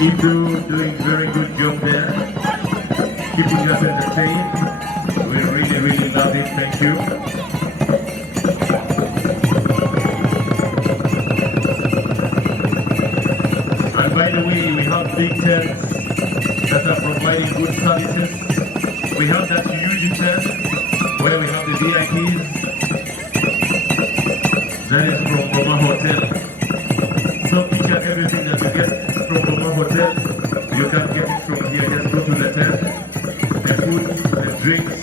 Idu doing very good job there, keeping us entertained. We really love it. Thank you. And by the way, we have big tents that are providing good services. We have that huge tent where we have the VIPs. That is from Goma Hotel. So each and everything that you get from Goma Hotel, you can get it from here. Just go to the tent. The food, the drinks,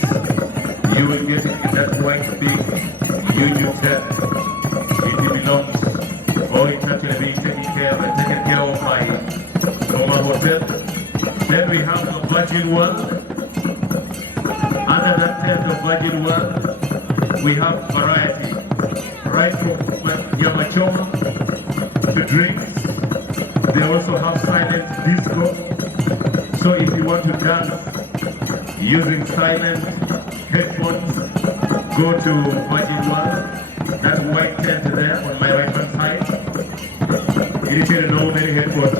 you will get it in that white big huge tent. It belongs, or it's actually being taken care of by Goma Hotel. Then we have a Virgin World. Under that tent of Virgin World, we have variety, right from Yamachoma to drinks. They also have silent disco. So if you want to dance using silent headphones, go to Virgin World. That white tent there on my right hand side. You can know many headphones.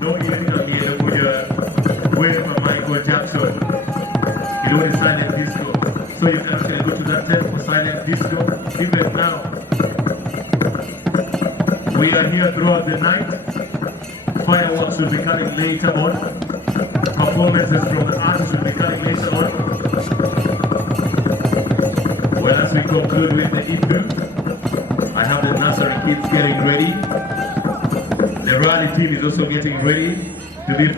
No, Michael Jackson. You know the silent disco. So you can actually go to that tent for silent disco. Even now, we are here throughout the night. Fireworks will be coming later on. Performances from the artists will be coming later on. Well, as we conclude with the Idu, I have the nursery kids getting ready. The rally team is also getting ready to be